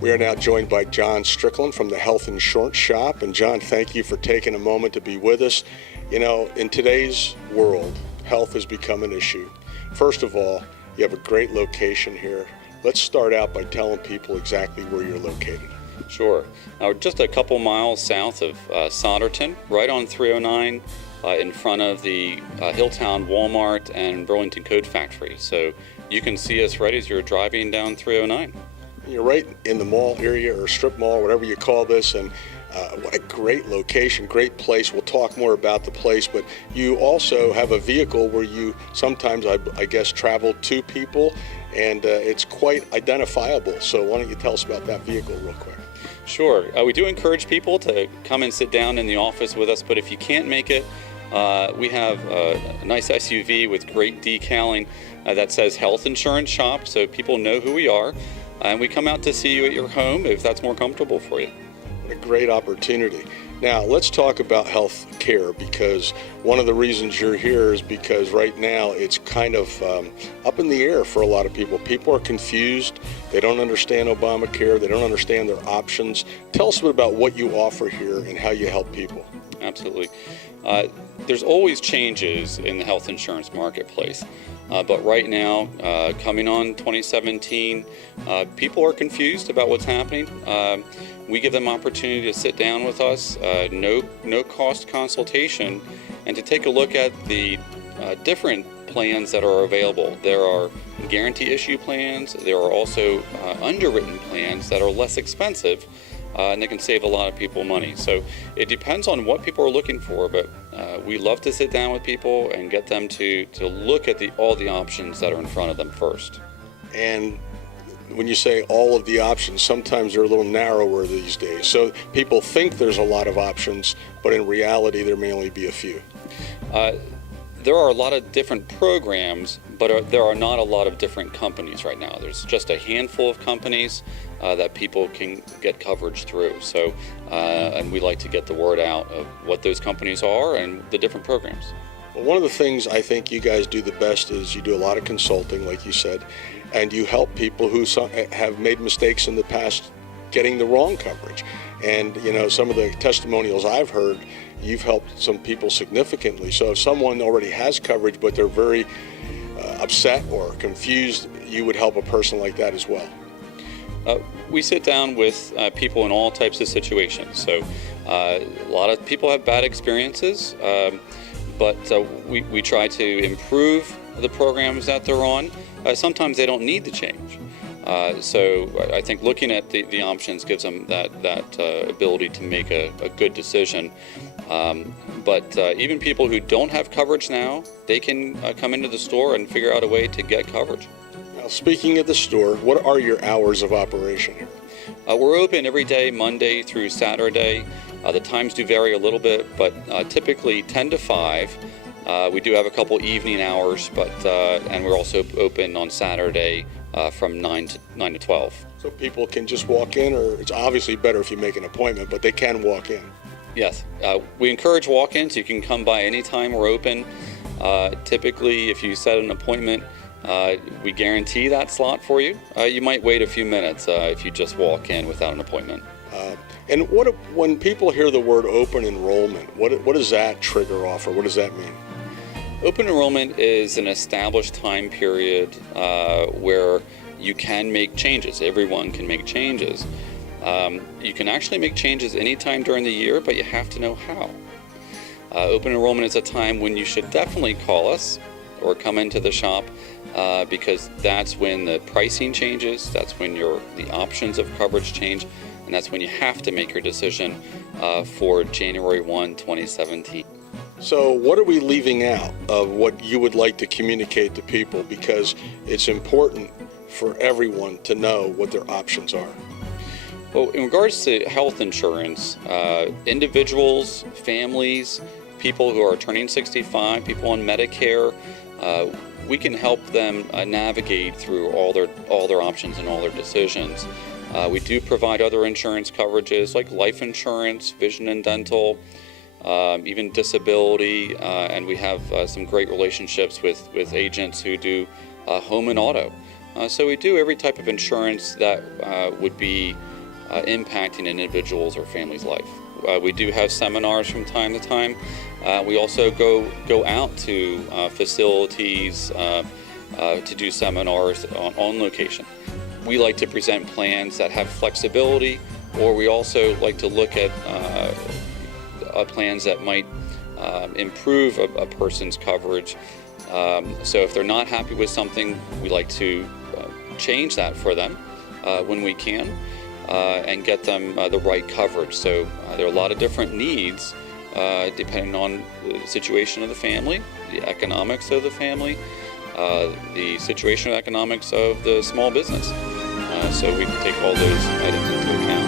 We are now joined by John Strickland from the Health Insurance Shop. And John, thank you for taking a moment to be with us. You know, in today's world, health has become an issue. First of all, you have a great location here. Let's start out by telling people exactly where you're located. Sure. Now, just a couple miles south of Solderton, right on 309, in front of the Hilltown Walmart and Burlington Coat Factory. So you can see us right as you're driving down 309. You're right in the mall area, or strip mall, whatever you call this, and what a great location, great place. We'll talk more about the place, but you also have a vehicle where you sometimes, I guess, travel to people, and it's quite identifiable. So why don't you tell us about that vehicle real quick? Sure. We do encourage people to come and sit down in the office with us, but if you can't make it, we have a nice SUV with great decaling that says Health Insurance Shop, so people know who we are, and we come out to see you at your home if that's more comfortable for you. What a great opportunity. Now, let's talk about health care, because one of the reasons you're here is because right now it's kind of up in the air for a lot of people. People are confused. They don't understand Obamacare. They don't understand their options. Tell us a bit about what you offer here and how you help people. Absolutely. There's always changes in the health insurance marketplace. But right now, coming on 2017, people are confused about what's happening. We give them opportunity to sit down with us, no cost consultation, and to take a look at the different plans that are available. There are guarantee issue plans. There are also underwritten plans that are less expensive, and they can save a lot of people money. So it depends on what people are looking for, but we love to sit down with people and get them to look at all the options that are in front of them first. And when you say all of the options, sometimes they're a little narrower these days. So people think there's a lot of options, but in reality, there may only be a few. There are a lot of different programs, but there are not a lot of different companies right now. There's just a handful of companies that people can get coverage through. So, and we like to get the word out of what those companies are and the different programs. Well, one of the things I think you guys do the best is you do a lot of consulting, like you said, and you help people who have made mistakes in the past getting the wrong coverage. And, you know, some of the testimonials I've heard, you've helped some people significantly. So if someone already has coverage, but they're very upset or confused, you would help a person like that as well. We sit down with people in all types of situations. So a lot of people have bad experiences, but we try to improve the programs that they're on. Sometimes they don't need to change. So I think looking at the options gives them that ability to make a good decision. But even people who don't have coverage now, they can come into the store and figure out a way to get coverage. Now, speaking of the store, what are your hours of operation here? We're open every day, Monday through Saturday. The times do vary a little bit, but typically 10 to 5. We do have a couple evening hours, but and we're also open on Saturday from 9 to 12. So people can just walk in, or it's obviously better if you make an appointment, but they can walk in. Yes, we encourage walk-ins. You can come by anytime we're open. Typically, if you set an appointment, we guarantee that slot for you. You might wait a few minutes if you just walk in without an appointment. And when people hear the word open enrollment, what does that trigger off, or what does that mean? Open enrollment is an established time period where you can make changes. Everyone can make changes. You can actually make changes anytime during the year, but you have to know how. Open enrollment is a time when you should definitely call us or come into the shop because that's when the pricing changes, that's when the options of coverage change, and that's when you have to make your decision for January 1, 2017. So what are we leaving out of what you would like to communicate to people, because it's important for everyone to know what their options are? Well, in regards to health insurance, individuals, families, people who are turning 65, people on Medicare, we can help them navigate through all their options and all their decisions. We do provide other insurance coverages like life insurance, vision and dental, even disability, and we have some great relationships with agents who do home and auto. So we do every type of insurance that would be impacting an individual's or family's life. We do have seminars from time to time. We also go out to facilities to do seminars on location. We like to present plans that have flexibility, or we also like to look at plans that might improve a person's coverage. So if they're not happy with something, we like to change that for them when we can, and get them the right coverage. So there are a lot of different needs depending on the situation of the family, the economics of the family, the situational economics of the small business. So we take all those items into account.